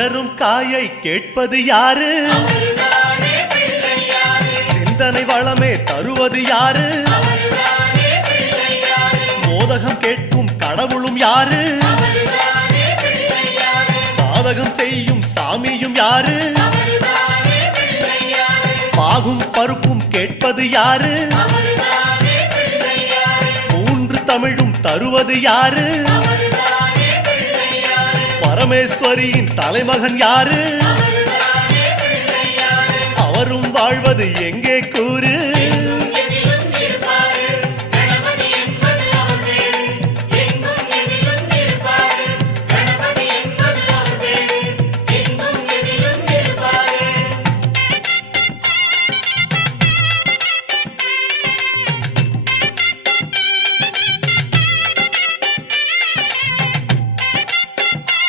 சிதறும் காயை கேட்பது யாரு? சிந்தனை வளமே தருவது யாரு? மோதகம் கேட்கும் கடவுளும் யாரு? சாதகம் செய்யும் சாமியும் யாரு? பாகும் பருப்பும் கேட்பது யாரு? மூன்று தமிழும் தருவது யாரு? பரமேஸ்வரியின் தலைமகன் யாரு? அவரும் வாழ்வது எங்கே கூறு?